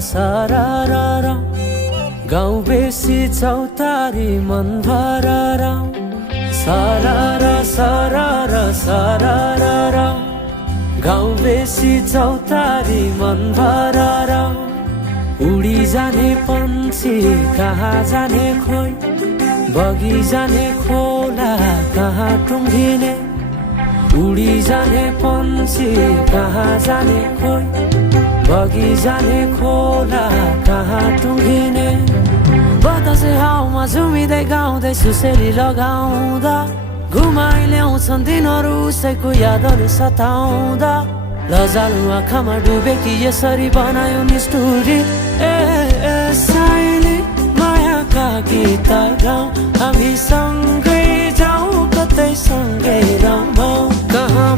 सारा गाउँ बेसी चौतारी मन भर सारा गाउँ बेसी चौतारी मन भर उडी जाने पन्छी कहाँ जाने खोइ बगी जाने खोला कहाँ टुङ्गिने उडी जाने पन्छी कहाँ जाने खोइ बगी जाने खोला कहाँ टुङ्गिने बतासे हाउमा झुमिँदै गाउँदै सुसेली लगाउँदा घुमाइ ल्याउँछन् दिनहरू उसैको यादहरू सताउँदा लजालु आँखामा डुबेकी यसरी बनायो निष्ठुरी साइली मायाका गीत गाउँ हामी सँगै जाउँ कतै सँगै रमाउँ कहाँ